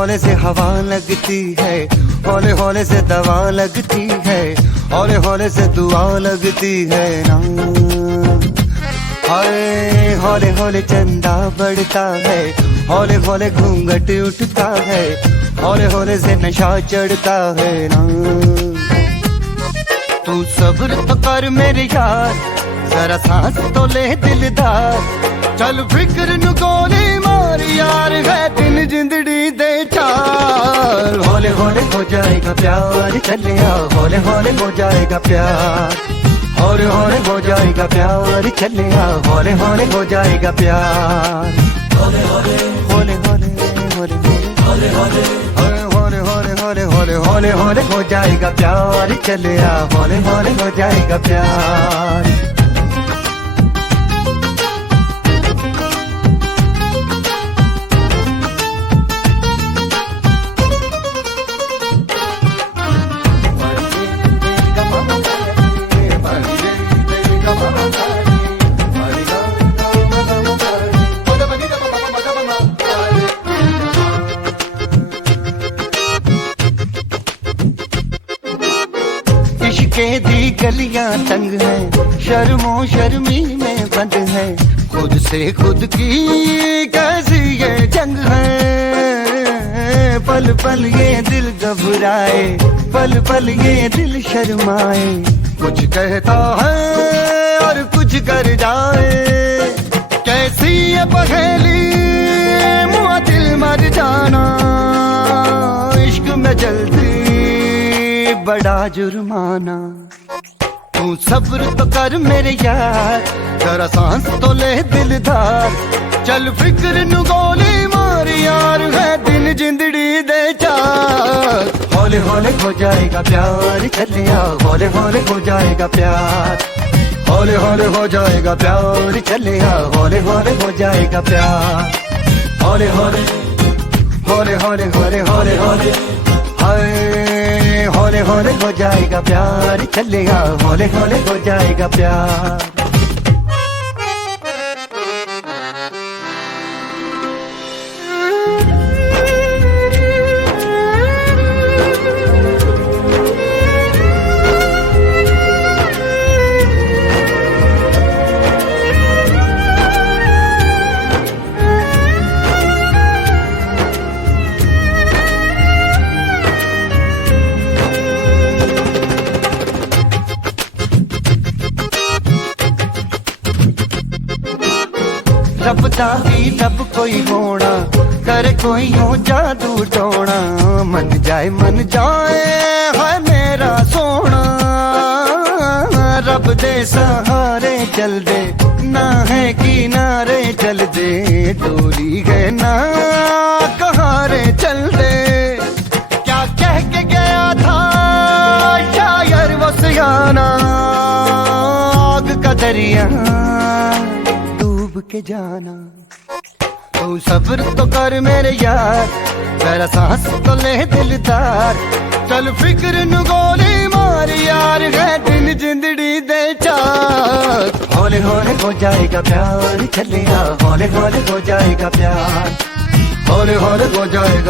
हौले से हवा लगती है, हौले हौले से दवा लगती है, हौले हौले से दुआ लगती है ना। हाय हौले हौले चंदा बढ़ता है, हौले हौले घूंघट उठता है, हौले हौले से नशा चढ़ता है ना। तू सब्र तो कर मेरे यार, जरा सांस तो ले दिलदार, चल फिक्र नु गोली मार यार, है दिन जिंदड़ी दे चार। हौले हौले हो जाएगा प्यार, चले आओ हौले हौले हो जाएगा प्यार, हौले हौले हो जाएगा प्यार, चले आओ हौले हौले हो जाएगा प्यार। हौले हौले हौले हौले हौले हौले हौले हौले हौले हौले हौले हौले हो जाएगा प्यार, चले आओ हौले हौले हो जाएगा प्यार। इश्क़े दी गलियां तंग है, शर्मो शर्मी में बंद है, खुद से खुद की कैसी ये जंग है। पल पल ये दिल घबराए, पल पल ये दिल शर्माए, कुछ कहता है और कुछ कर जाए, कैसी ये पहेली मुआ दिल मर जाना। इश्क में जल्दी बड़ा जुर्माना, तू सब्र तो कर मेरे यार, जरा सांस तो ले दिलदार, चल फिक्र नु गोली मार यार, है दिन जिंदड़ी दे चार। हौले हौले हो जाएगा प्यार, चले आओ हौले हौले हो जाएगा प्यार, हौले हौले हो जाएगा प्यार, चले आओ हौले हौले हो जाएगा प्यार। हौले हौले हौले हौले हौले हौले हौले हाय हौले हौले हो जाएगा प्यार, चलेगा हौले हौले हो जाएगा प्यार। रब दा ही रब कोई होना, करे कोई हो जादू टोना, मन जाए है मेरा सोना। रब दे सहारे चल दे, ना है किनारे चल दे, डोली है ना कहारे चल दे। क्या कह के गया था शायर वो सियाना, आग का दरिया के जाना। तू सब्र तो कर मेरे यार, जरा सांस तो ले दिलदार, चल फिक्र नु गोली मार यार, है दिन जिंदड़ी दे चार। हौले हौले हो जाएगा प्यार, चले आ हौले हौले हो जाएगा प्यार, हौले हौले हो जाएगा